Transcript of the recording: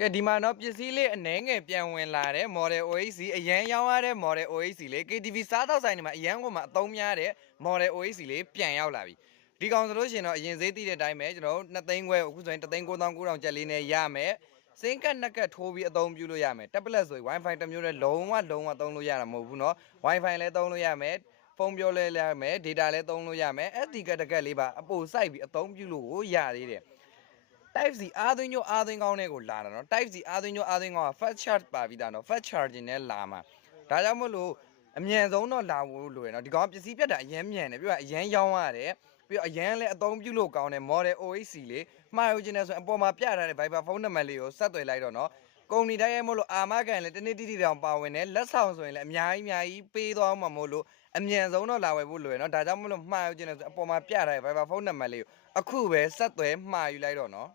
ကဲဒီမှာတော့ပစ္စည်းလေးအနှဲငယ်ပြန်ဝင်လာတဲ့ model OHC အရန်ရောင်းရတဲ့ model OHC လေး KTV စားတော့ဆိုင်တွေမှာအရန်ကိုမှအသုံးများတဲ့ model OHC လေးပြန်ရောက်လာပြီဒီကောင်ဆိုလို့ရှိရင်တော့အရင်ဈေးသိတဲ့အတိုင်းပဲကျွန်တော်တို့2သိန်းခွဲအခုဆိုရင်3သိန်း9,900ကျပ်လေးနဲ့ရမယ်စင်ကတ်နှက်ကတ်ထိုးပြီးအသုံးပြုလို့ရမယ် tablet ဆိုရင် Wi-Fi တစ်မျိုးနဲ့လုံးဝသုံးလို့ရတာမဟုတ်ဘူးเนาะ Wi-Fi လည်းသုံးလို့ရမယ်ဖုန်းပြောလဲရမယ် data လည်းသုံးလို့ရမယ် SD ကတ်တကတ်လေးပါအပိုစိုက်ပြီးအသုံးပြုလို့ကိုရသေးတယ်Type C အားသွင်းညို့အားသွင်းကောင်းတဲ့ကိုလာတာနော် Type C အားသွင်းညို့အားသွင်းကောင်းက fast charge ပါပြီးသားနော် fast charging နဲ့လာမှာဒါကြောင့်မို့လို့အမြန်ဆုံးတော့လာဖို့လိုရနော်ဒီကောင်ပစ္စည်းပြတ်တာအရန်မြန်တယ်ပြီးတော့အရန်ရောင်းရတယ်ပြီးတော့အရန်လည်းအသုံးပြုလို့ကောင်းတယ် model OHC လေးမှားယူခြင်းနဲ့ဆိုရင်အပေါ်မှာပြထားတဲ့ Viber ဖုန်းနံပါတ်လေးကိုဆက်သွယ်လိုက်တော့နော်ကုမ္ပဏီတိုင်းရဲ့မို့လို့အာမခံလည်းတနေ့တိတိတောင်ပါဝင်တယ်လက်ဆောင်ဆိုရင်လည်းအများကြီးပေးသွားမှာမို့လို့အမြန်ဆုံးတော့လာဝယ်ဖို့လိုရနော်ဒါကြောင့်မို့လို့မှားယူခြင်းနဲ့ဆိုအပေါ်မှာပြထားတဲ့ Viber ဖုန်းနံပါတ်လေးကိုအခုပဲဆက်သွယ်မှားယူလိုက်တော့နော်